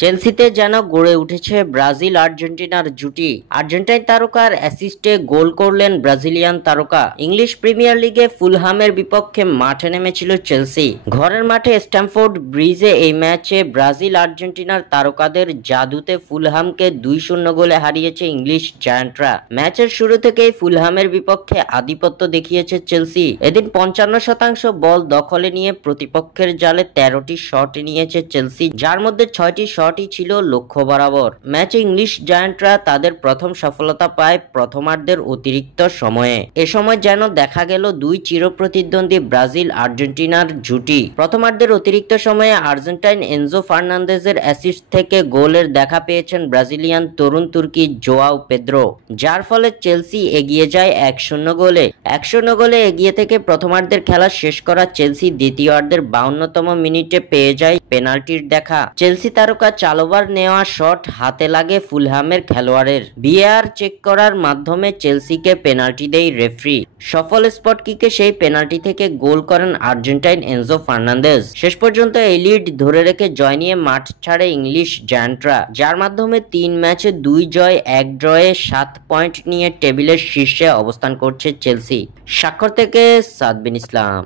চেলসিতে যেন গড়ে উঠেছে ব্রাজিল আর্জেন্টিনার জুটি। আর্জেন্টাইন তারকার অ্যাসিস্টে গোল করলেন ব্রাজিলিয়ান তারকা। ইংলিশ প্রিমিয়ার লিগে ফুলহামের বিপক্ষে মাঠে নেমেছিল চেলসি। ঘরের মাঠে স্ট্যামফোর্ড ব্রিজে এই ম্যাচে ব্রাজিল আর্জেন্টিনার তারকাদের জাদুতে ফুলহামকে 2-0 গোলে হারিয়েছে ইংলিশ জায়ান্টরা। ম্যাচের শুরু থেকেই ফুলহামের বিপক্ষে আধিপত্য দেখিয়েছে চেলসি। এদিন 55% বল দখলে নিয়ে প্রতিপক্ষের জালে 13টি শট নিয়েছে চেলসি, যার মধ্যে 6টি শটই ছিল লক্ষ্য বরাবর। ম্যাচে ইংলিশ জায়ান্টরা তাদের প্রথম সফলতা পায় প্রথমার্ধের অতিরিক্ত সময়ে। এ সময় যেন দেখা গেল দুই চিরপ্রতিদ্বন্দ্বী ব্রাজিল আর্জেন্টিনার জুটি। প্রথমার্ধের অতিরিক্ত সময়ে আর্জেন্টাইন এনজো ফার্নান্দেজের অ্যাসিস্ট থেকে গোলের দেখা পেয়েছেন ব্রাজিলিয়ান তরুণ তুর্কি জোয়াও পেদ্রো, যার ফলে চেলসি এগিয়ে যায় 1-0 গোলে। 1-0 গোলে এগিয়ে থেকে প্রথমার্ধের খেলা শেষ করা চেলসি দ্বিতীয়ার্ধের 52তম মিনিটে পেয়ে যায় পেনাল্টির দেখা। চেলসি তারকা চালোবার নেওয়া শট হাতে লাগে ফুলহামের খেলোয়াড়ের। ভিএআর চেক করার মাধ্যমে চেলসিকে পেনাল্টি দেয় রেফারি। সফল স্পট কিকে সেই পেনাল্টি থেকে গোল করেন আর্জেন্টাইন এনজো ফার্নান্দেজ। শেষ পর্যন্ত এই লিড ধরে রেখে জয় নিয়ে মাঠ ছাড়ে ইংলিশ জায়ান্টরা, যার মাধ্যমে 3 ম্যাচে 2 জয় 1 ড্রয়ে 7 পয়েন্ট নিয়ে টেবিলের শীর্ষে অবস্থান করছে চেলসি। স্বাক্ষর থেকে সাদ বিন ইসলাম।